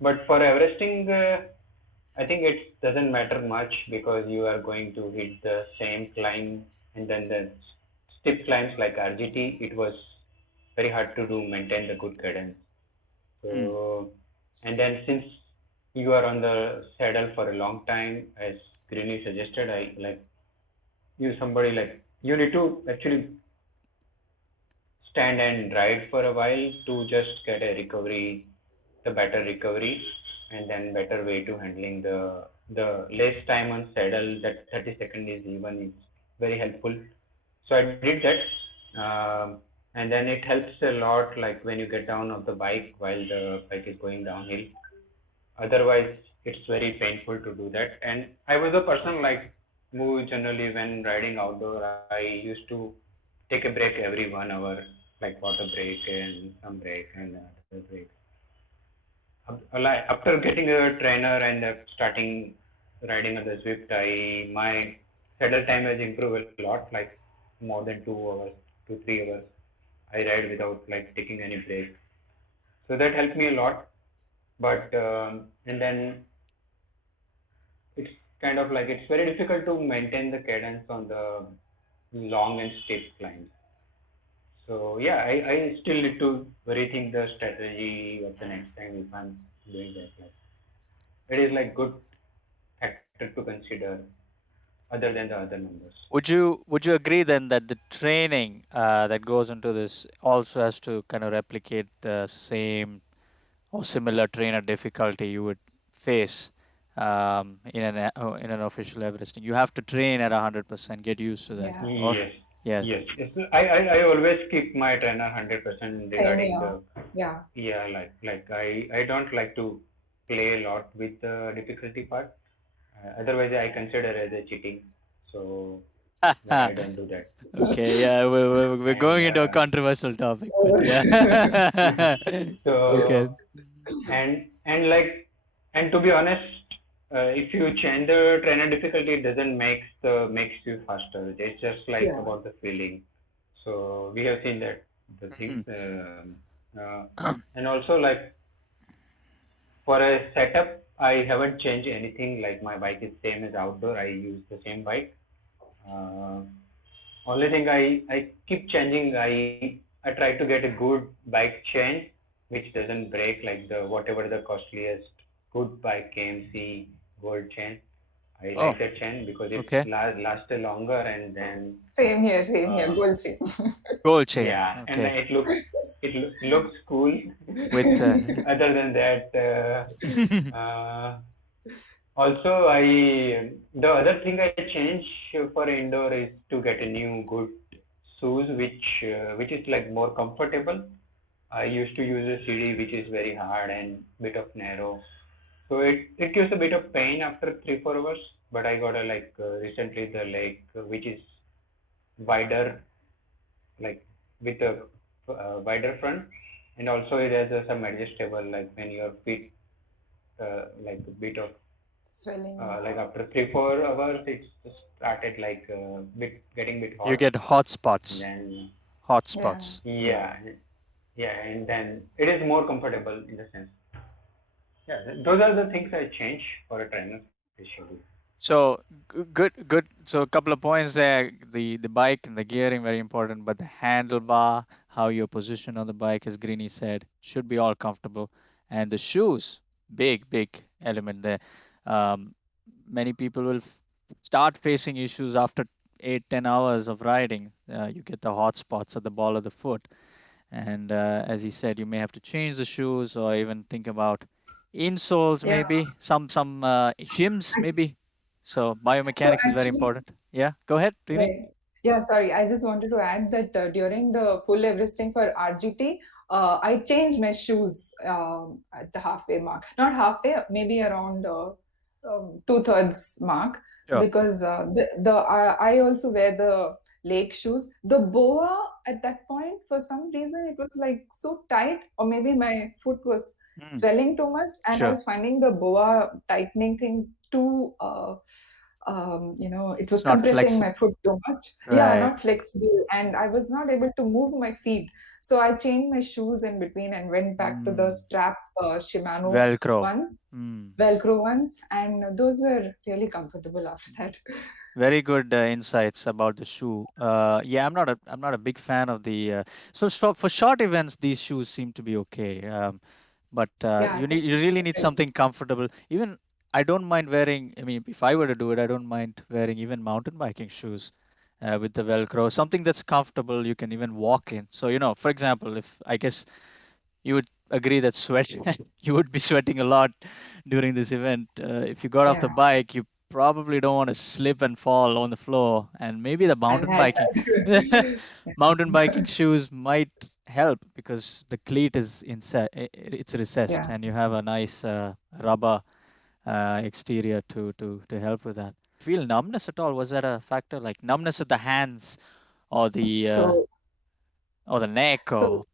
But for Everesting, I think it doesn't matter much because you are going to hit the same climb, and then the steep climbs like RGT, it was very hard to do maintain the good cadence. Hmm. So, and then since you are on the saddle for a long time, as Greeny suggested, I like you somebody like you need to actually stand and ride for a while to just get a recovery, the better recovery, and then better way to handling the less time on saddle. That 30 second is even is very helpful. So I did that, and then it helps a lot. Like when you get down of the bike while the bike is going downhill. Otherwise, it's very painful to do that. And I was a person like who generally when riding outdoor, I used to take a break every 1 hour, like water break and some break and other breaks. Like after getting a trainer and starting riding on the Swift, I my saddle time has improved a lot, like more than 2 hours, 2 3 hours. I ride without like taking any break, so that helped me a lot. But and then it's kind of like it's very difficult to maintain the cadence on the long and steep climbs. So yeah, I still need to rethink the strategy of the Hmm. next time if I'm doing that. Like it is like good factor to consider other than the other numbers. Would you agree then that the training that goes into this also has to kind of replicate the same or similar trainer difficulty you would face in an official Everesting? You have to train at 100%, get used to that, yeah, or Yes, yeah. yes. I always keep my trainer 100% same regarding here. the Yeah, yeah like I don't like to play a lot with the difficulty part. Otherwise, I consider as a cheating. So yeah, I don't do that. Okay, yeah, we're And going into a controversial topic, but yeah. Okay. so and like and to be honest, if you change the trainer difficulty, it doesn't makes you faster. It's just like yeah, about the feeling. So we have seen that the things, Mhm. and also like for a setup, I haven't changed anything. Like my bike is same as outdoor. I use the same bike. Uh, Only thing I keep changing. I try to get a good bike chain which doesn't break, like the whatever the costliest good bike KMC gold chain. I Oh, like that chain because it okay. lasts longer, and then same here, uh, gold chain. Gold chain. yeah, and Okay. it looks. looks cool. with Other than that, also the other thing I change for indoor is to get a new good shoes, which is like more comfortable. I used to use a CD which is very hard and bit of narrow, so it gives a bit of pain after 3 4 hours. But I got a recently the which is wider, like with a wider front, and also it has some adjustable, like when your feet like a bit of Swelling. like after 3 4 hours it's just started like bit getting bit you hot, get hot and spots. then Hot Yeah. spots. yeah, yeah, and then it is more comfortable in the sense. Yeah, those are the things I change for a trainer especially. So good, good. So a couple of points there. The bike and the gearing very important, but the handlebar, how you're positioned on the bike, as Greeny said, should be all comfortable, and the shoes, big element there. Um, Many people will start facing issues after 8 10 hours of riding. You get the hot spots at the ball of the foot, and as he said, you may have to change the shoes or even think about insoles, Yeah. maybe some shims, Actually, maybe. So so biomechanics is very actually, important. Yeah, go ahead, Rini. right. Yeah, sorry. I just wanted to add that during the full Everesting for RGT, I changed my shoes at the halfway mark. Not halfway, maybe around two-thirds mark, Sure. because I also wear the lake shoes. The boa at that point, for some reason, it was like so tight, or maybe my foot was Mm, swelling too much, and I sure. was finding the boa tightening thing too. It was It's not compressing my flexible. foot too much. Yeah, Right. not flexible, and I was not able to move my feet. So I changed my shoes in between and went back to the Mm, strap Shimano Velcro. ones, Mm. Velcro ones, and those were really comfortable after that. Very good insights about the shoe. Yeah, I'm not a big fan of the. For short events, these shoes seem to be okay. But Yeah, I think you really need it's something comfortable. Even I don't mind wearing. I mean, if I were to do it, I don't mind wearing even mountain biking shoes with the Velcro. Something that's comfortable. You can even walk in. So for example, if I guess you would agree that sweat you would be sweating a lot during this event. If you got off the yeah, bike, you probably don't want to slip and fall on the floor. And maybe the I've mountain had biking that. mountain biking shoes might help because the cleat is it's recessed, Yeah. and you have a nice rubber exterior to help with that. Feel numbness at all? Was that a factor, like numbness of the hands or So, the neck so or?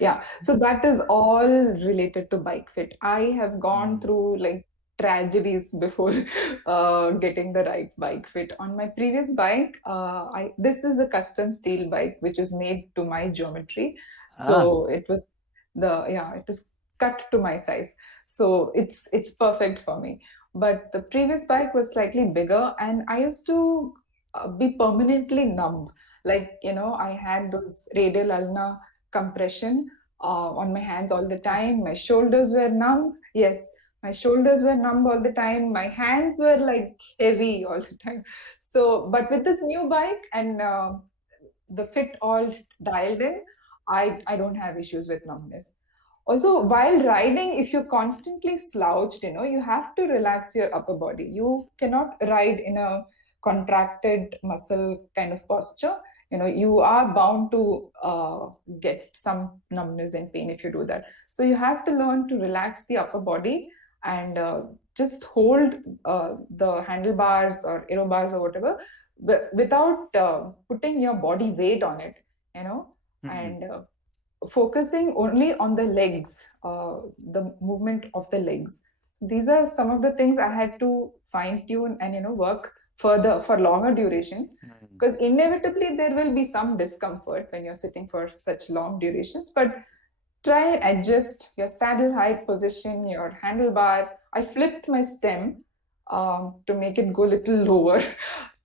Yeah, so that is all related to bike fit. I have gone Mm. through like tragedies before getting the right bike fit. On my previous bike, I this is a custom steel bike which is made to my geometry. Ah. So it is cut to my size. So it's perfect for me. But the previous bike was slightly bigger, and I used to be permanently numb. Like, I had those radial ulna compression on my hands all the Yes. time. My shoulders were numb. Yes, my shoulders were numb all the time. My hands were like heavy all the time. So, but with this new bike and the fit all dialed in, I don't have issues with numbness. Also, while riding, if you're constantly slouched, you have to relax your upper body. You cannot ride in a contracted muscle kind of posture. You are bound to get some numbness and pain if you do that. So you have to learn to relax the upper body and just hold the handlebars or aero bars or whatever, without putting your body weight on it, you know Mm-mm. and focusing only on the legs, the movement of the legs. These are some of the things I had to fine tune and work further for longer durations, Mm. because inevitably there will be some discomfort when you're sitting for such long durations. But try and adjust your saddle height, position, your handlebar. I flipped my stem to make it go a little lower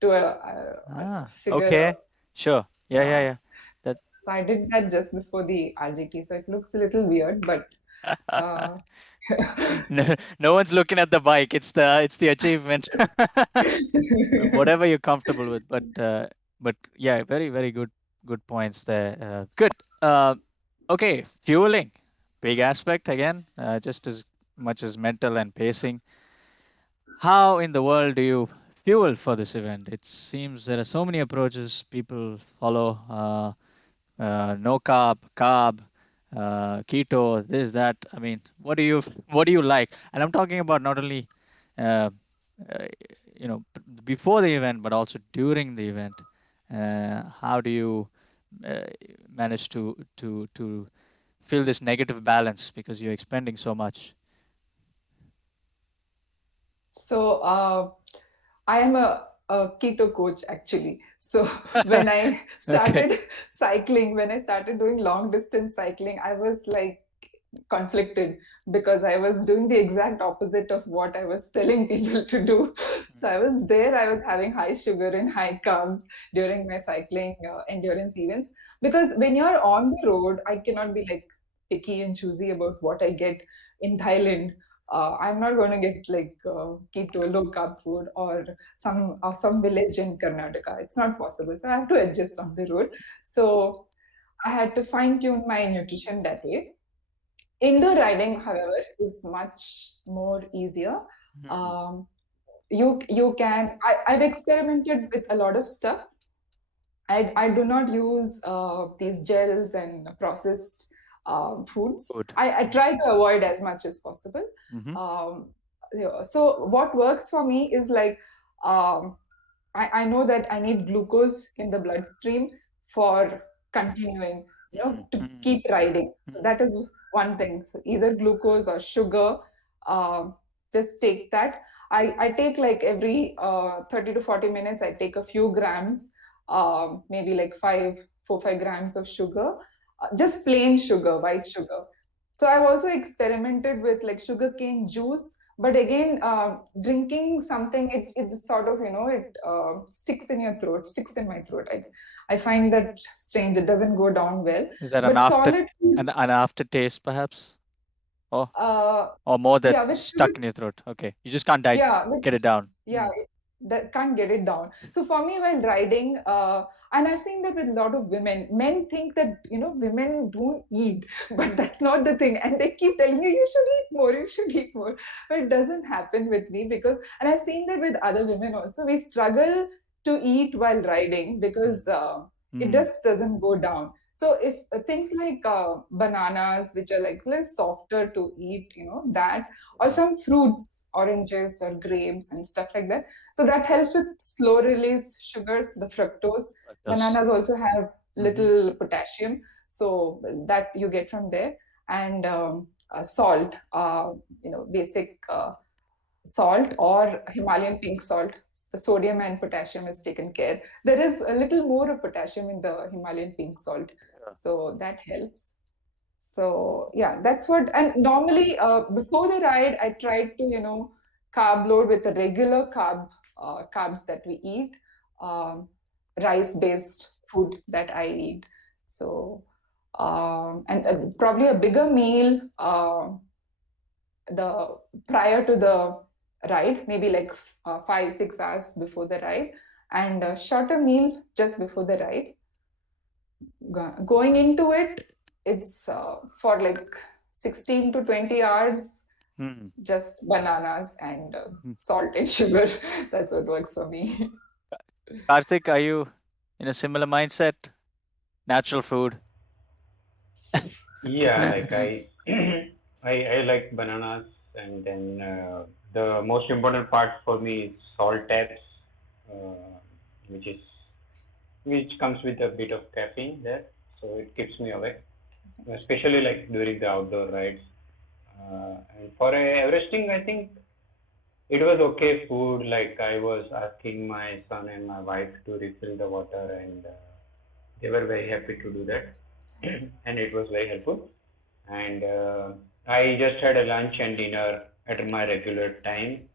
to a Ah, figure. okay. Sure. Yeah, yeah, Yeah, yeah. That so I did that just before the RGT, so it looks a little weird, but uh, no one's looking at the bike. It's the achievement. Whatever you're comfortable with. But yeah, very, very good points there. Good. Okay, fueling, big aspect again, just as much as mental and pacing. How in the world do you fuel for this event? It seems there are so many approaches people follow. No carb, keto, this, that. I mean, what do you like? And I'm talking about not only, uh, uh, before the event, but also during the event. How do you uh, manage to feel this negative balance because you're expending so much? So, I am a keto coach actually. So, when I Okay. started cycling, when I started doing long distance cycling, I was like conflicted because I was doing the exact opposite of what I was telling people to do. So, I was there, I was having high sugar and high carbs during my cycling endurance events. Because when you're on the road, I cannot be like picky and choosy about what I get in Thailand. I'm not going to get like keto, low carb food or some village in Karnataka. It's not possible. So I have to adjust on the road. So I had to fine tune my nutrition that way. Indoor riding, however, is much more easier. Mhm. Um, you can. I've experimented with a lot of stuff. I do not use these gels and processed foods. Good. I try to avoid as much as possible. Mm-hmm. Um, so what works for me is like um, I know that I need glucose in the bloodstream for continuing, to Mm-hmm. keep riding. So that is one thing. So either glucose or sugar, um, just take that. I take like every 30 to 40 minutes, I take a few grams, maybe like 5 grams of sugar, just plain sugar, white sugar. So I've also experimented with like sugarcane juice, but again, drinking something, it just sort of, it sticks in your throat, sticks in my throat. I find that strange. It doesn't go down well. Is that But solid food, an aftertaste perhaps? Or uh, or more that yeah, with sugar, stuck in your throat? Okay, you just can't yeah, with get it down. yeah, that can't get it down. So for me, while riding, and I've seen that with a lot of women, men think that women don't eat, but that's not the thing, and they keep telling you you should eat more, you should eat more, but it doesn't happen with me because, and I've seen that with other women also. We struggle to eat while riding because it Mm. just doesn't go down. So if things like bananas, which are like a little softer to eat, that, or Yeah. some fruits, oranges or grapes and stuff like that. So that helps with slow release sugars, the fructose. Fructose. Bananas also have Mm-hmm. little potassium, so that you get from there. And salt, basic salt or Himalayan pink salt. The sodium and potassium is taken care. There is a little more of potassium in the Himalayan pink salt, Yeah. so that helps. So yeah, that's what. And normally, before the ride, I tried to carb load with the regular carbs that we eat, um, rice-based food that I eat. So and probably a bigger meal the prior to the ride, maybe like 5 6 hours before the ride, and a shorter meal just before the ride. Going into it, it's for like 16 to 20 hours, Mm. just bananas and Mm. salt and sugar. That's what works for me. Karthik, are you in a similar mindset? Natural food. Yeah, like I like bananas, and then the most important part for me is salt taps, uh, which is which comes with a bit of caffeine there, so it keeps me awake, especially like during the outdoor rides. And for Everesting, I think it was okay food. Like I was asking my son and my wife to refill the water, and they were very happy to do that, and it was very helpful. And I just had a lunch and dinner at my regular time.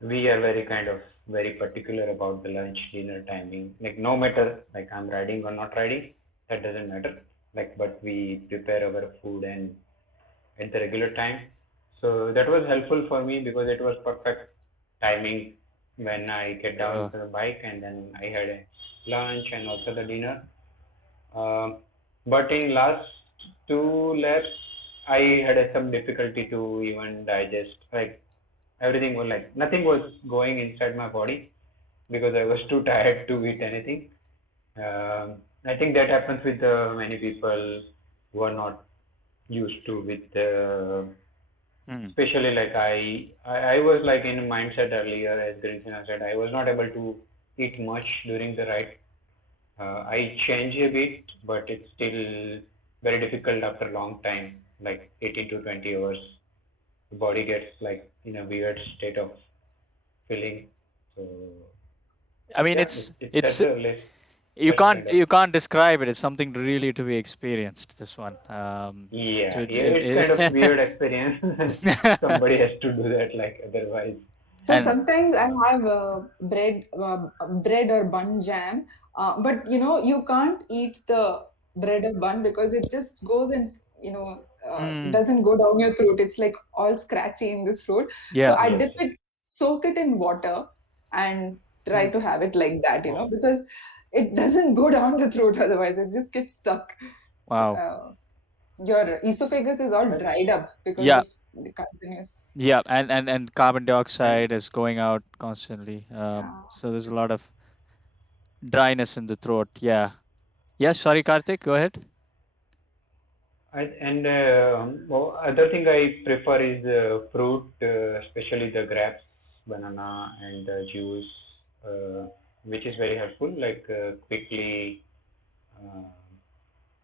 We are very kind of very particular about the lunch dinner timing. Like no matter like I'm riding or not riding, that doesn't matter. Like but we prepare our food and at the regular time. So that was helpful for me because it was perfect timing when I get down Uh, to the bike and then I had a lunch and also the dinner. Um, but in last two laps, I had some difficulty to even digest. Like everything was like nothing was going inside my body because I was too tired to eat anything. I think that happens with many people who are not used to with Mm. especially like I was like in mindset earlier as Grinshina said I was not able to eat much during the ride. I change a bit, but it's still very difficult after a long time, like 18 to 20 hours. The body gets like in a weird state of feeling. So I mean, yeah, it's that's a you less can't kind of you can't describe it. It's something really to be experienced. This one. yeah, To, yeah, it's kind of weird experience. it, Somebody has to do that, like otherwise. So and sometimes I have bread or bun jam, but you can't eat the bread or bun because it just goes and mm, doesn't go down your throat. It's like all scratchy in the throat. So yeah. I Yes, dip yes. it, soak it in water, and try Mm, to have it like that. Oh, Because it doesn't go down the throat otherwise. It just gets stuck. wow. Your esophagus is all but dried up because Yeah. of the continuous. Yeah. And carbon and dioxide is going out constantly. Yeah. So there's a lot of dryness in the throat. Yeah. Yes. Sorry, Karthik. Go ahead. well, other thing I prefer is fruit, especially the grapes, banana, and juice, uh, which is very helpful. Like quickly, uh,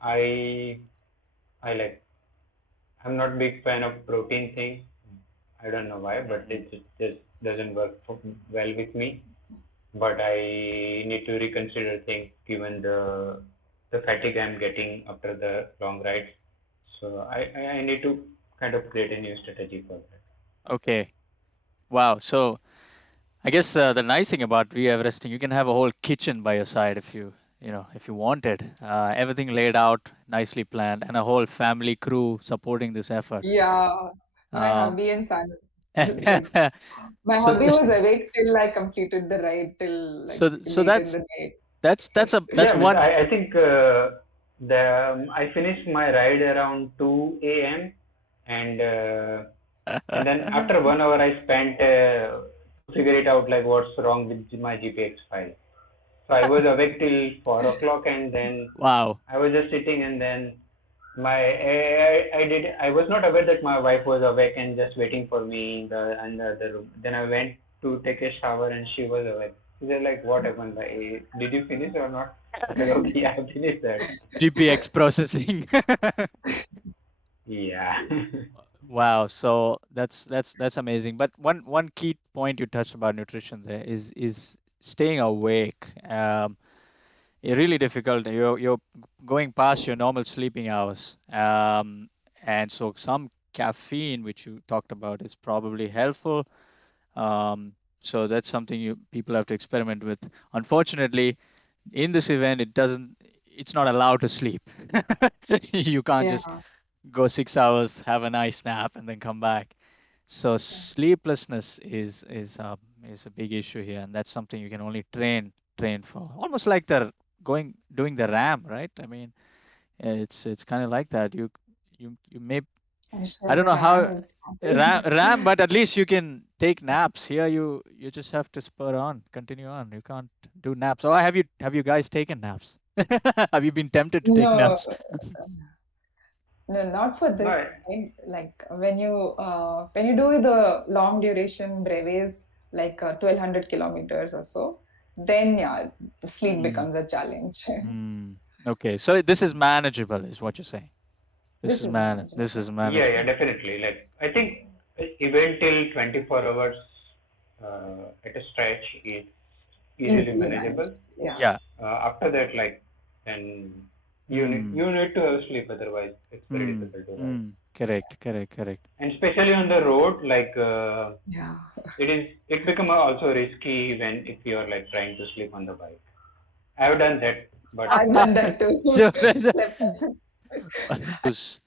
I I like. I'm not big fan of protein thing. I don't know why, but Mm. it just doesn't work well with me. But I need to reconsider things given the fatigue I'm getting after the long ride. So I need to kind of create a new strategy for that. Okay. Wow. So I guess the nice thing about vEveresting, you can have a whole kitchen by your side if you wanted. Everything laid out, nicely planned, and a whole family crew supporting this effort. Yeah, my Um, hubby and son, like my so, hubby was awake till I completed the ride till like so late in that's the night. that's Yeah, means one. I think I finished my ride around 2 a.m. and then after 1 hour I spent to figure it out like what's wrong with my GPX file. So I was awake till 4 o'clock, and then Wow. I was just sitting, and then I was not aware that my wife was awake and just waiting for me in the other room. Then I went to take a shower, and she was awake. They're like, "What happened? Like, did you finish or not?" I was like, "Okay, yeah, I finished that." GPX processing. Yeah. Wow. So that's amazing. But one key point you touched about nutrition there is staying awake. Really difficult. You're going past your normal sleeping hours, and so some caffeine, which you talked about, is probably helpful. So that's something you people have to experiment with. Unfortunately, in this event, it's not allowed to sleep. You can't just Yeah, go 6 hours, have a nice nap, and then come back. So yeah, sleeplessness is a big issue here, and that's something you can only train for. Almost like the going doing the RAM, right? I mean, it's kind of like that. You may I'm I sure don't the know RAM how is happy. RAM, but at least you can take naps. Here you just have to spur on, continue on. You can't do naps. Or have you guys taken naps? Have you been tempted to take No, naps? no, not for No, this ride. Like when you do the long duration breves, like 1,200 kilometers or so, then yeah, the sleep Mm, becomes a challenge. mm. Okay, so this is manageable, is what you're saying. This is manageable. This is yeah, manageable. yeah, definitely. Like, I think even till 24 hours at a stretch is easily Easily managed. manageable. Yeah, Yeah. After that, like, then Mm, you need to have sleep, otherwise it's very mm, difficult to ride. mm. Correct, correct, correct. And especially on the road, like yeah. it become also risky when if you are like trying to sleep on the bike. I've done that, but I've done that too. So Slept. use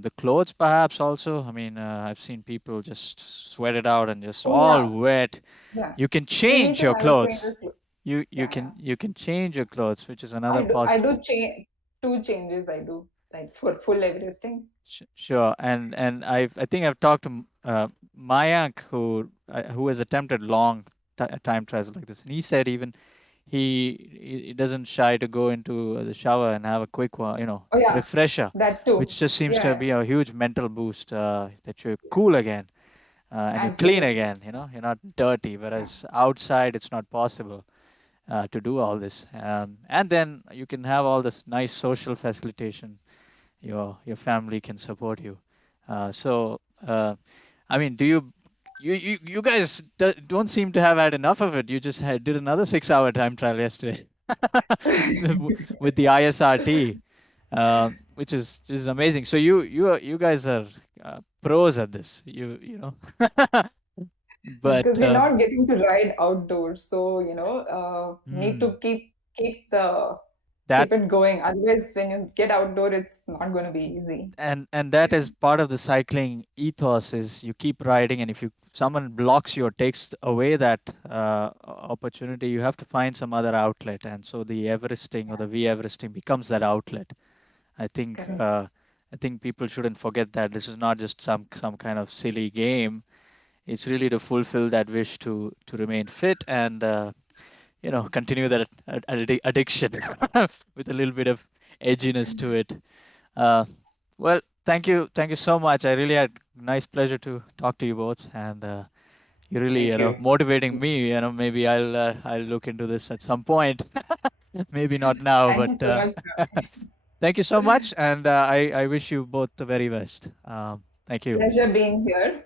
the clothes perhaps also. I mean, I've seen people just sweat it out and just Oh all yeah, wet. yeah. You can You need change to your have a change clothes. of clothes. You Yeah, yeah. can change your clothes, which is another I positive. do change two changes I do. like for full Everesting. Sure. I think I've talked to Mayank, who has attempted long time trials like this, and he said even he doesn't shy to go into the shower and have a quick one, Oh yeah, refresher, that too. which just seems Yeah, to yeah, be a huge mental boost, that you're cool again, and you're clean absolutely. again. You're not dirty. Yeah. Whereas outside, it's not possible to do all this. And then you can have all this nice social facilitation. Your family can support you. So I mean, you guys don't seem to have had enough of it. You just did another 6 hour time trial yesterday with the ISRT, which is amazing. So you guys are pros at this. Because But we're not getting to ride outdoors, so need to hmm, that keep it going. Otherwise, when you get outdoor, it's not going to be easy. and that is part of the cycling ethos is you keep riding, and if someone blocks you or takes away that opportunity, you have to find some other outlet, and so the Everesting or the vEveresting becomes that outlet. I think Correct. people shouldn't forget that this is not just some kind of silly game. It's really to fulfill that wish to remain fit and continue that addiction with a little bit of edginess to it. uh, well, thank you so much. I really had nice pleasure to talk to you both, and you're really Thank you. motivating me. Maybe I'll look into this at some point. Maybe not now, Thank but you so much. thank you so much, and I wish you both the very best. Thank you. Pleasure being here.